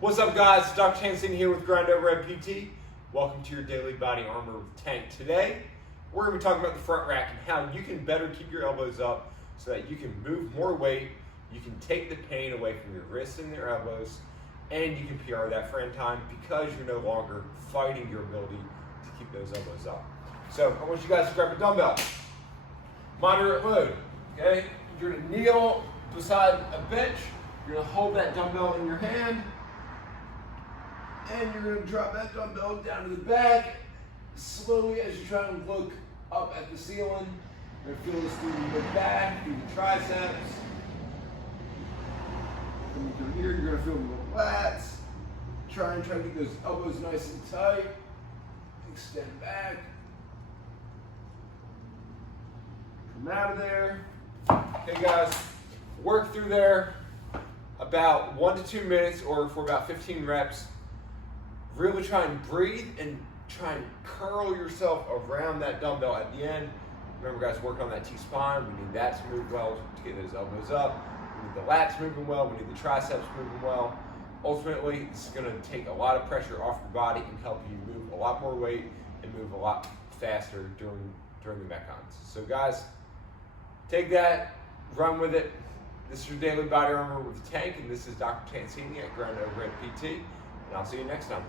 What's up, guys? It's Dr. Hansen here with Grind Over Red PT. Welcome to your daily body armor with Tank. Today, we're going to be talking about the front rack and how you can better keep your elbows up so that you can move more weight, you can take the pain away from your wrists and your elbows, and you can PR that for end time because you're no longer fighting your ability to keep those elbows up. So I want you guys to grab a dumbbell, moderate load, okay? You're going to kneel beside a bench. You're going to hold that dumbbell in your hand, and you're going to drop that dumbbell down to the back slowly as you try to look up at the ceiling. You're going to feel this through your back, through the triceps. Coming through here, you're going to feel the lats. Try to keep those elbows nice and tight. Extend back. Come out of there. Okay, guys, work through there about 1 to 2 minutes or for about 15 reps. Really try and breathe and try and curl yourself around that dumbbell at the end. Remember, guys, working on that T-spine. We need that to move well to get those elbows up. We need the lats moving well. We need the triceps moving well. Ultimately, this is going to take a lot of pressure off your body and help you move a lot more weight and move a lot faster during the metcons. So, guys, take that, run with it. This is your daily body armor with Tank, and this is Dr. Tansini at Grind Over Red PT, and I'll see you next time.